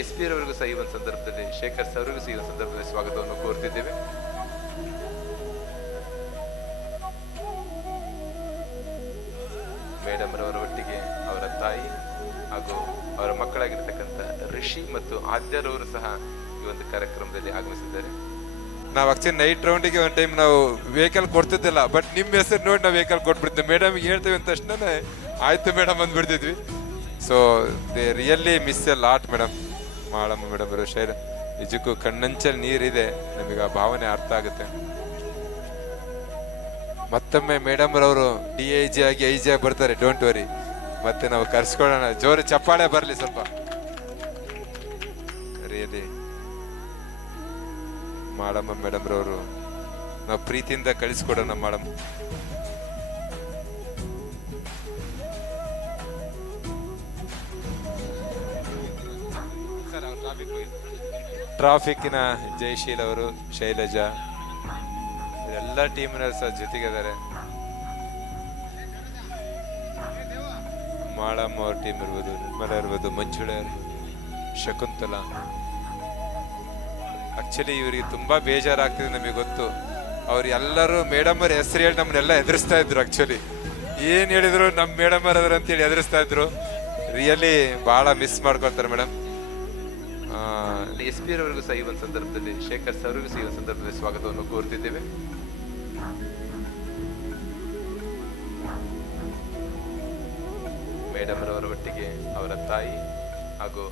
S P ರವರಿಗೂ ಸಹ ಈ ಒಂದು ಸಂದರ್ಭದಲ್ಲಿ, ಶೇಖರ್ ಸರ್ ಅವರಿಗೂ ಸಹ ಈ ಒಂದು ಸಂದರ್ಭದಲ್ಲಿ ಸ್ವಾಗತವನ್ನು ಕೋರ್ತಿದ್ದೇವೆ. ಮೇಡಮ್ ರವರ ಒಟ್ಟಿಗೆ ಅವರ ತಾಯಿ ಹಾಗೂ ಅವರ ಮಕ್ಕಳಾಗಿರ್ತಕ್ಕಂಥ ರಿಷಿ ಮತ್ತು ಆದ್ಯರವರು ಸಹ ಈ ಒಂದು ಕಾರ್ಯಕ್ರಮದಲ್ಲಿ ಆಗಮಿಸಿದ್ದಾರೆ. ನಾವು ಆಕ್ಚುಲಿ ನೈಟ್ ರೌಂಡಿಗೆ ಒಂದು ಟೈಮ್ ನಾವು ವೆಹಿಕಲ್ ಕೊಡ್ತಿದ್ದಿಲ್ಲ, ಬಟ್ ನಿಮ್ಮ ಹೆಸರು ನೋಡಿ ನಾವು ವೆಹಿಕಲ್ ಕೊಟ್ಬಿಡ್ತೀವಿ. ಮೇಡಮ್ಗೆ ಹೇಳ್ತೀವಿ ಅಂದ ತಕ್ಷಣ ಆಯ್ತು ಮೇಡಮ್ ಅಂದ್ಬಿಡ್ತಿದ್ವಿ. So they really miss a lot madam. Malamma madam ಅವರು ಶೈಲ ನಿಜಕ್ಕೂ ಕಣ್ಣಂಚಲ್ಲಿ ನೀರಿದೆ, ನಮಗೆ ಆ ಭಾವನೆ ಅರ್ಥ ಆಗುತ್ತೆ. ಮತ್ತೊಮ್ಮೆ ಮೇಡಮ್ ರವರು DIG ಆಗಿ IG ಆಗಿ ಬರ್ತಾರೆ, ಡೋಂಟ್ ವರಿ. ಮತ್ತೆ ನಾವು ಕರ್ಸ್ಕೊಳ್ಳೋಣ, ಜೋರು ಚಪ್ಪಾಳೆ ಬರಲಿ ಸ್ವಲ್ಪ. ರಿಯಲಿ ಮಾಡಮ್ಮ ಮೇಡಮ್ ರವರು ನಾವು ಪ್ರೀತಿಯಿಂದ ಕಳಿಸ್ಕೊಡೋಣ ಮಾಡಮ್. ಟ್ರಾಫಿಕ್ನ ಜಯಶೀಲ್ ಅವರು, ಶೈಲಜಾ, ಎಲ್ಲ ಟೀಮ್ನವರು ಸಹ ಜೊತೆಗಿದ್ದಾರೆ. ಮಾಳಮ್ಮ ಅವ್ರ ಟೀಮ್ ಇರ್ಬೋದು, ನಿರ್ಮಲ ಇರ್ಬೋದು, ಮಂಜುಳ ಇರ್ಬೋದು, ಶಕುಂತಲಾ. ಆಕ್ಚುಲಿ ಇವರಿಗೆ ತುಂಬಾ ಬೇಜಾರಾಗ್ತಿದೆ, ನಮಗೆ ಗೊತ್ತು. ಅವ್ರು ಎಲ್ಲರೂ ಮೇಡಮ್ ಅವ್ರ ಹೆಸರು ಹೇಳಿ ನಮ್ಮನ್ನೆಲ್ಲ ಎದುರಿಸ್ತಾ ಇದ್ರು. ಆಕ್ಚುಲಿ ಏನ್ ಹೇಳಿದ್ರು ನಮ್ಮ ಮೇಡಮ್ ಅವ್ರ ಅಂತೇಳಿ ಎದುರಿಸ್ತಾ ಇದ್ರು. ರಿಯಲಿ ಬಹಳ ಮಿಸ್ ಮಾಡ್ಕೊಳ್ತಾರೆ ಮೇಡಮ್. ಎಸ್ ಪಿ ರವರಿಗೂ ಸಹ ಈ ಒಂದು ಸಂದರ್ಭದಲ್ಲಿ, ಶೇಖರ್ ಸರ್ ಅವರಿಗೂ ಸಹ ಈ ಒಂದು ಸಂದರ್ಭದಲ್ಲಿ ಸ್ವಾಗತವನ್ನು ಕೋರ್ತಿದ್ದೇವೆ. ಮೇಡಮ್ ರವರ ಒಟ್ಟಿಗೆ ಅವರ ತಾಯಿ ಹಾಗೂ